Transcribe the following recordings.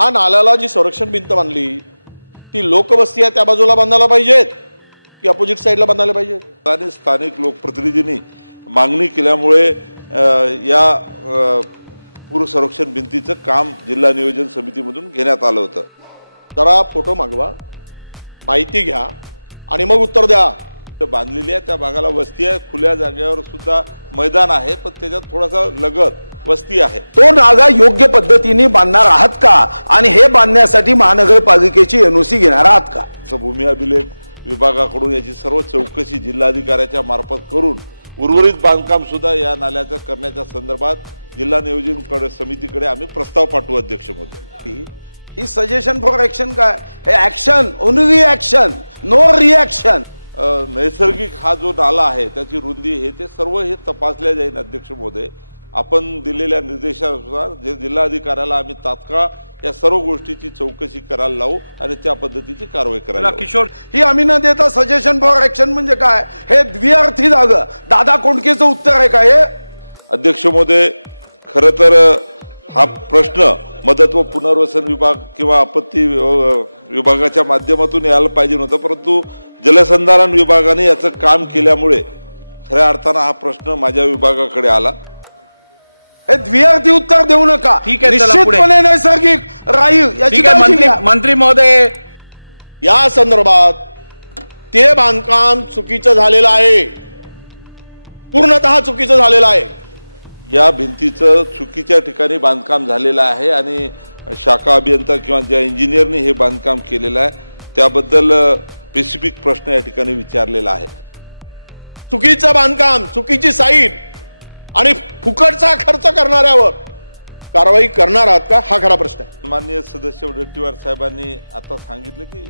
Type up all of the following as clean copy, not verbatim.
हा नाल्याला जी संरक्षण भिंत बांधली ती लोकवस्ती आहे त्या बाजूला बांधायला पाहिजेत की अपोजिट साईडला बांधायला पाहिजेत? आणि स्थानिक लोकप्रतिनिधींनी मागणी केल्यामुळे या पूर संरक्षण भिंतीचं काम जिल्हा नियोजन समितीमधून घेण्यात आलं होतं. जरा फोटो मागवा, माहिती घ्या आणि मग उत्तर द्या. बांधलेली आहे त्या भागाला वस्ती आहे, खुल्या जागेवर सुद्धा मैदान आहे, पण त्याच्यात थोडासा लगत वस्ती आहे. तो नागा योग्य पद्धतीने बांधणार आहात का आणि हे बांधण्यासाठी महानगरपालिकेची एनओसी घेणार आहात का? भूमी अभिलेख विभागाकडून याची सर्व चौकशी जिल्हाधिकाऱ्याच्या मार्फत करून उर्वरित बांधकाम सुद्धा या नाल्याचं करण्याच्या संदर्भात जिल्हा नियोजन समितीकडे आम्ही प्रस्ताव पाठवू. अध्यक्ष महोदय, ही सजेशन फॉर ऍक्शन काय? हे action, only action, no reaction. नैसर्गिक हा जो नाला आहे त्याची रुंदी हे ते सर्व हे तपासल्या जाईल. अध्यक्ष महोदय, आपण दिलेल्या निर्देशानुसार जे जिल्हाधिकाऱ्याला आम्ही तात्काळ या सर्व गोष्टीची चौकशी करायला लावू आणि त्या पद्धतीची कारवाई करायला. किशोर, ही आम्ही न देता सजेशन फॉर ऍक्शन म्हणजे काय? हे द्विअर्थी जागा दादा कोंडकेचं उत्तर आहे का हे? अध्यक्ष महोदय, खरं तर हा प्रश्न मदत व पुनर्वसन विभाग किंवा आपत्ती विभागाच्या माध्यमातून यायला पाहिजे नव्हतं, परंतु जलसंधारण विभागाने याचं काम केल्यामुळे खऱ्या अर्थानं हा प्रश्न माझ्या विभागाकडे आला. हे द्विअर्थी उत्तर देऊ नका. ठीक आहे, निश्चितपणे नैसर्गिक राहील याची मंत्री महोदय, या संदर्भात ते बांधकाम चुकीचं झालेलं आहे, पूर्णतः चुकीचं झालेलं आहे. या भिंतीचं चुकीच्या ठिकाणी बांधकाम झालेलं आहे आणि शाखा अभियंता किंवा ज्या इंजिनियरनी हे बांधकाम केलेलं आहे त्याबद्दल स्पेसिफिक प्रश्न या ठिकाणी विचारलेला आहे. चुकीचं बांधकाम, चुकीची साईट आणि फुकटचा खर्च करणाऱ्यावर कारवाई करणार आहात का, हा खरा प्रश्न आहे. माननीय सदस्य वडेट्टीवार साहेबांनी आता सांगितलं की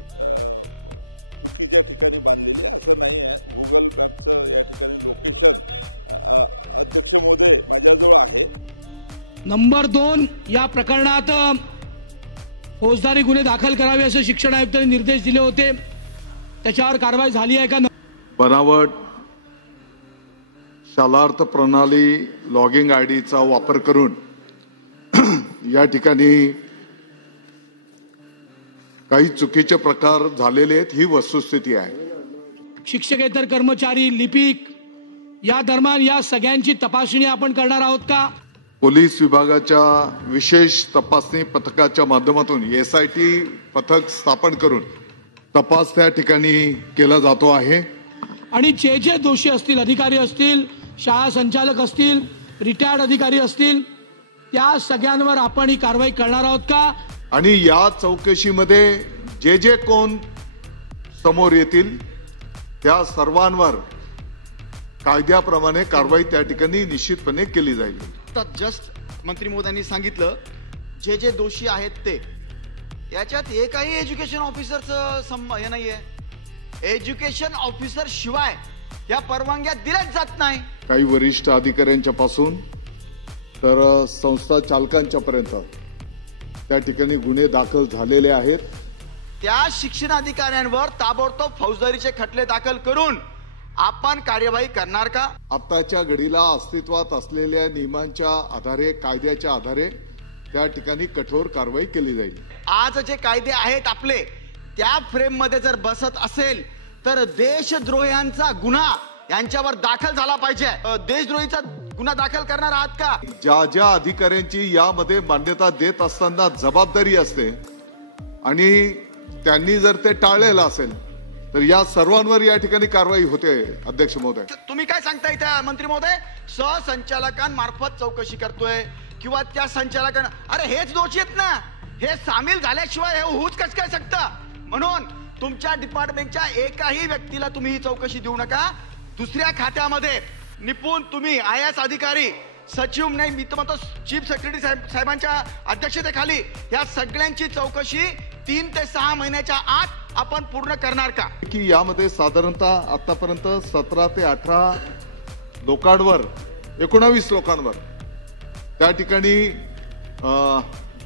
चुकीच्या ठिकाणी बांधलेली आहे, असं नाही आहे. गुगल मॅपचं या ठिकाणी लोकेशन अध्यक्ष महोदय माझ्याजवळ आहे. नंबर 2, या प्रकरणात फौजदारी गुन्हे दाखल करावे असे शिक्षण आयुक्तांनी निर्देश दिले होते, त्याच्यावर कारवाई झाली आहे का? बनावट शालार्थ प्रणाली लॉगिंग आयडीचा वापर करून या ठिकाणी काही चुकीचे प्रकार झालेले आहेत, ही वस्तुस्थिती आहे. शिक्षकेतर कर्मचारी, लिपिक या दरम्यान या सगळ्यांची तपासणी आपण करणार आहोत का? पोलीस विभागाच्या विशेष तपासणी पथकाच्या माध्यमातून SIT पथक स्थापन करून तपास त्या ठिकाणी केला जातो आहे. आणि जे दोषी असतील, अधिकारी असतील, शाळा संचालक असतील, रिटायर्ड अधिकारी असतील, त्या सगळ्यांवर आपण ही कारवाई करणार आहोत का? आणि या चौकशीमध्ये जे कोण समोर येतील त्या सर्वांवर कायद्याप्रमाणे कारवाई त्या ठिकाणी निश्चितपणे केली जाईल. जस्ट मंत्री महोदयांनी सांगितलं जे दोषी आहेत ते, याच्यात एकही एज्युकेशन ऑफिसरचं हे नाहीये. एज्युकेशन ऑफिसर शिवाय या परवानग्या दिल्याच जात नाही. काही वरिष्ठ अधिकाऱ्यांच्या पासून तर संस्था चालकांच्या पर्यंत त्या ठिकाणी गुन्हे दाखल झालेले आहेत. त्या शिक्षण अधिकाऱ्यांवर ताबडतोब फौजदारीचे खटले दाखल करून आपण कार्यवाही करणार का? आताच्या घडीला अस्तित्वात असलेल्या नियमांच्या आधारे, कायद्याच्या आधारे त्या ठिकाणी कठोर कारवाई केली जाईल. आज जे कायदे आहेत आपले त्या फ्रेम मध्ये जर बसत असेल तर देशद्रोह्यांचा गुन्हा यांच्यावर दाखल झाला पाहिजे. देशद्रोहीचा गुन्हा दाखल करणार आहात का? ज्या अधिकाऱ्यांची यामध्ये मान्यता देत असताना जबाबदारी असते आणि त्यांनी जर ते टाळलेलं असेल तर या सर्वांवर या ठिकाणी कारवाई होते. अध्यक्ष महोदय, तुम्ही काय सांगताय त्या मंत्री महोदय? सहसंचालकांमार्फत चौकशी करतोय किंवा त्या संचालकांना, अरे हेच दोषी आहेत ना, हे सामील झाल्याशिवाय हे होऊच कसं काय शकतं? म्हणून तुमच्या डिपार्टमेंटच्या एकाही व्यक्तीला तुम्ही ही चौकशी देऊ नका. दुसऱ्या खात्यामध्ये निपुण तुम्ही IAS अधिकारी, सचिव नाही, मी तर म्हणतो चीफ सेक्रेटरी साहेबांच्या अध्यक्षतेखाली या सगळ्यांची चौकशी 3 ते 6 महिन्याच्या आत आपण पूर्ण करणार का? की यामध्ये साधारणतः आतापर्यंत 17 ते 18 लोकांवर, 19 लोकांवर त्या ठिकाणी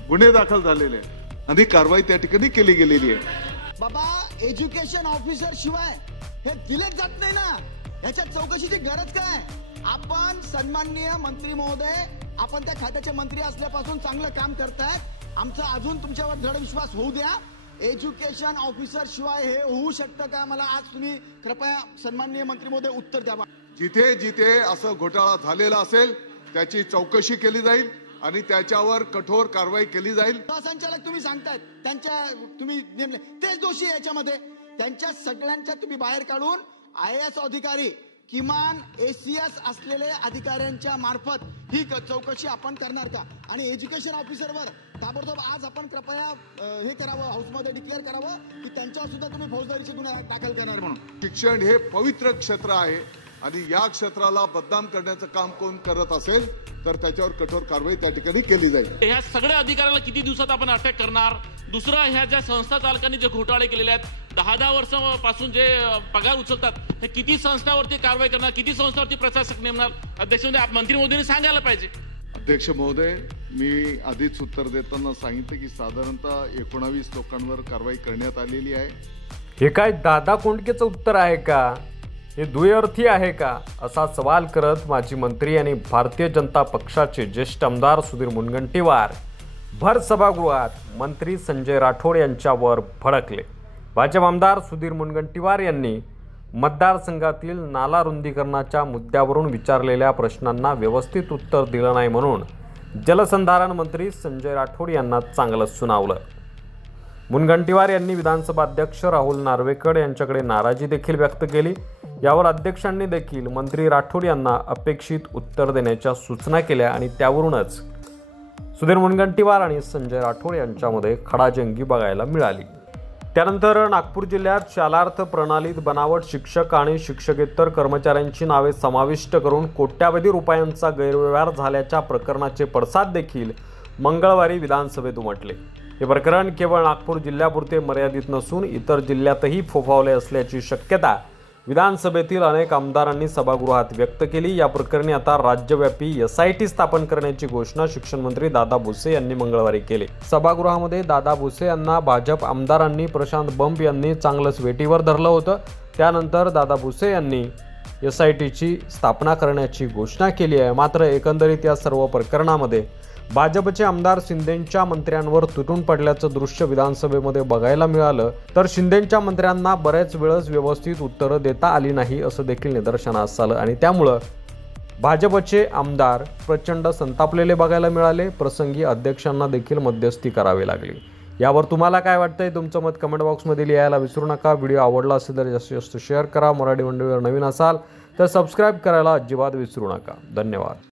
गुन्हे दाखल झालेले आणि कारवाई त्या ठिकाणी केली गेलेली आहे. बाबा, एज्युकेशन ऑफिसर शिवाय हे दिलेच जात नाही ना, याच्या चौकशीची गरज काय? आपण सन्माननीय मंत्री महोदय, आपण त्या खात्याचे मंत्री असल्यापासून चांगलं काम करतायत, आमचा अजून तुमच्यावर दृढ विश्वास होऊ द्या. एज्युकेशन ऑफिसर शिवाय हे होऊ शकतं का? मला आज तुम्ही कृपया सन्माननीय मंत्री महोदय उत्तर द्यावा. जिथे जिथे असं घोटाळा झालेला असेल त्याची चौकशी केली जाईल आणि त्याच्यावर कठोर कारवाई केली जाईल. सहसंचालक तुम्ही सांगतायत त्यांच्या तुम्ही नेमले तेच दोषी आहे याच्यामध्ये. त्यांच्या सगळ्यांच्या तुम्ही बाहेर काढून IAS अधिकारी किमान ACS असलेले अधिकाऱ्यांच्या मार्फत ही चौकशी आपण करणार का? आणि एज्युकेशन ऑफिसरवर ताबडतोब आज आपण कृपया हे करावं, हाऊसमध्ये डिक्लेअर करावं की त्यांच्यावर सुद्धा तुम्ही फौजदारीचे गुन्हे दाखल करणार म्हणून. शिक्षण हे पवित्र क्षेत्र आहे आणि या क्षेत्राला बदनाम करण्याचं काम कोण करत असेल तर त्याच्यावर कठोर कारवाई त्या ठिकाणी केली जाईल. ह्या सगळ्या अधिकाऱ्याला किती दिवसात आपण अटक करणार? दुसरं, ह्या ज्या संस्था चालकांनी जे घोटाळे केलेले आहेत, 10 वर्षापासून जे पगार उचलतात, हे किती संस्थांवरती कारवाई करणार, किती संस्थांवरती प्रशासक नेमणार? अध्यक्ष महोदय, मंत्री महोदयांनी सांगायला पाहिजे. अध्यक्ष महोदय, मी आधीच उत्तर देताना सांगितले की साधारणतः 19 लोकांवर कारवाई करण्यात आलेली आहे. हे काय दादा कोंडकेचं उत्तर आहे का? हे द्विअर्थी आहे का? असा सवाल करत माजी मंत्री आणि भारतीय जनता पक्षाचे ज्येष्ठ आमदार सुधीर मुनगंटीवार भर सभागृहात मंत्री संजय राठोड यांच्यावर भडकले. भाजप आमदार सुधीर मुनगंटीवार यांनी मतदारसंघातील नाला रुंदीकरणाच्या मुद्द्यावरून विचारलेल्या प्रश्नांना व्यवस्थित उत्तर दिलं नाही म्हणून जलसंधारण मंत्री संजय राठोड यांना चांगलंच सुनावलं. मुनगंटीवार यांनी विधानसभा अध्यक्ष राहुल नार्वेकर यांच्याकडे नाराजी देखील व्यक्त केली. यावर अध्यक्षांनी देखील मंत्री राठोड यांना अपेक्षित उत्तर देण्याच्या सूचना केल्या आणि त्यावरूनच सुधीर मुनगंटीवार आणि संजय राठोड यांच्यामध्ये खडाजंगी बघायला मिळाली. त्यानंतर नागपूर जिल्ह्यात शालार्थ प्रणालीत बनावट शिक्षक आणि शिक्षकेतर कर्मचाऱ्यांची नावे समाविष्ट करून कोट्यावधी रुपयांचा गैरव्यवहार झाल्याच्या प्रकरणाचे पडसाद देखील मंगळवारी विधानसभेत उमटले. हे प्रकरण केवळ नागपूर जिल्ह्यापुरते मर्यादित नसून इतर जिल्ह्यातही फोफावले असल्याची शक्यता विधानसभेतील अनेक आमदारांनी सभागृहात व्यक्त केली. या प्रकरणी आता राज्यव्यापी SIT स्थापन करण्याची घोषणा शिक्षण मंत्री दादा भुसे यांनी मंगळवारी केली. सभागृहामध्ये दादा भुसे यांना भाजप आमदारांनी प्रशांत बंब यांनी चांगलंच वेटीवर धरलं होतं. त्यानंतर दादा भुसे यांनी SITची स्थापना करण्याची घोषणा केली आहे. मात्र एकंदरीत या सर्व प्रकरणामध्ये भाजपचे आमदार शिंदेंच्या मंत्र्यांवर तुटून पडल्याचं दृश्य विधानसभेमध्ये बघायला मिळालं. तर शिंदेंच्या मंत्र्यांना बऱ्याच वेळेस व्यवस्थित उत्तरं देता आली नाही असं देखील निदर्शनास आलं आणि त्यामुळं भाजपचे आमदार प्रचंड संतापलेले बघायला मिळाले. प्रसंगी अध्यक्षांना देखील मध्यस्थी करावी लागली. यावर तुम्हाला काय वाटतंय? तुमचं मत कमेंट बॉक्समध्ये लिहायला विसरू नका. व्हिडिओ आवडला असेल तर जास्तीत जास्त शेअर करा. मराठी मंडळीवर नवीन असाल तर सबस्क्राईब करायला अजिबात विसरू नका. धन्यवाद.